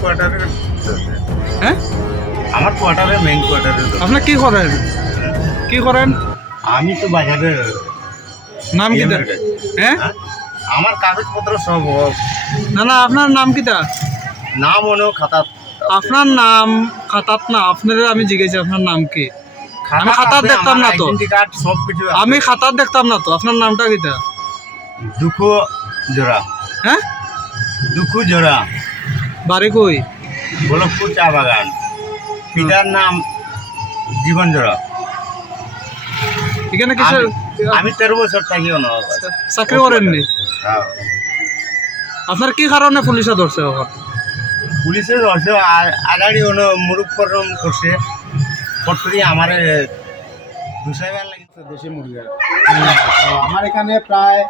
কোয়ার্টারে। হ্যাঁ, আমার কোয়ার্টারে, মেইন কোয়ার্টারে। আপনার কি করেন? কি করেন? আমি তো বাজারে। নাম কিতা? হ্যাঁ, আমার কাগজপত্র সব না না, আপনার নাম কিতা? নাম অনেক খাতা। আপনার নাম খাতাত না, আপনাদের আমি জিজ্ঞেস আপনার নাম কি? আমি খাতার দেখতাম না তো। আইডেন্টি কার্ড সব কিছু। আমি খাতার দেখতাম না তো। আপনার নামটা কিতা? দুঃখ জোড়া। হ্যাঁ, দুঃখ জোড়া। বাড়ি কই? গোলকপুর চা বাগান। পিতার নাম জীবন জোড়া। এখানে কিসের? আমি 13 বছর থাকি চাকরি করেননি? আপনার কি কারণে পুলিশে ধরছে? পুলিশের ধরছে আগাড়ি মুরুখ করছে পটরি আমার দুসাইবার লাগিছে দেশে মুরগা। আমার এখানে প্রায়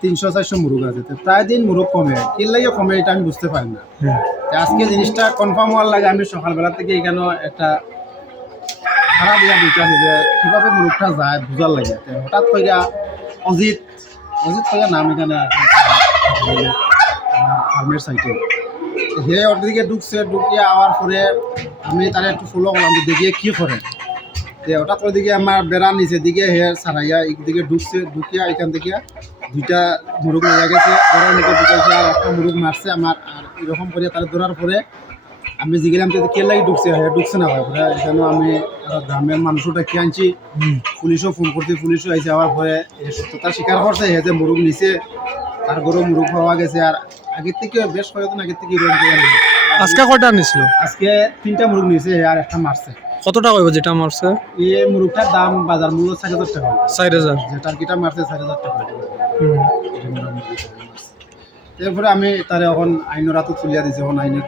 300-400 মুরগ আছে, প্রায় দিন মুরগ কমে। কি লাগে কমে এটা আমি বুঝতে পারি না। আজকে জিনিসটা কনফার্ম হওয়ার লাগে আমি সকালবেলা থেকে এখানে একটা খারাপ ইয়া দুইটা যে কীভাবে মুরগটা যায় বুঝার লাগে। হঠাৎ করে অজিত করে নাম এখানে ফার্মের সাইটে হে ওর দিকে ঢুকছে, ঢুকিয়ে আওয়ার পরে আমি তারা একটু ফলো করলাম যে দেখিয়ে কী করে। হঠাৎ করে দিকে আমার বেড়া নিচে দিকে হে সারাইয়া দিকে ঢুকছে, ঢুকিয়া এখান থেকে 2টা মুরগ নিয়ে গেছে, ঘরের মধ্যে ঢুকেছে আর একটা মুরগ মারছে আমার। আর এরকম করে তারা ধরার পরে আমি জিগেলাম যে কে লাগি ঢুকছে, হ্যাঁ ঢুকছে না ভাই পরে এখানে আমি গ্রামের মানুষটা কে আনছি, পুলিশও ফোন করতে, পুলিশও আইসে। আবার পরে সত্যতা স্বীকার করছে হে যে মুরগ নিচে, তার গরু মুরগ পাওয়া গেছে। আর আগের থেকে বেশ কয়েকদিন আগের থেকে আজকে কয়টা নিছিল? আজকে 3টা মুরগ নিয়েছে আর একটা মারছে। কত টাকা হইব যেটা মারছে? এই মুরগটার দাম বাজার মূল্য 4,000 টাকা। 4,000? যে টার্কিটা মারছে 4,000 টাকা। এরপরে আমি তার এখন আইনের হাতে তুলিয়া দিয়েছি। এখন আইনের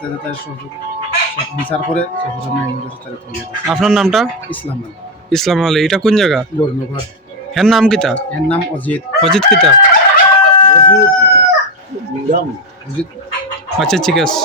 বিচার করে আমি আইনের হাতে তুলিয়া দিয়েছি। আপনার নামটা? ইসলাম আলী। ইসলাম আলী। এটা কোন জায়গা? গৌরনগর। এর নাম কিতা? এর নাম অজিত। অজিত কিতা? অজিত। আচ্ছা ঠিক আছে।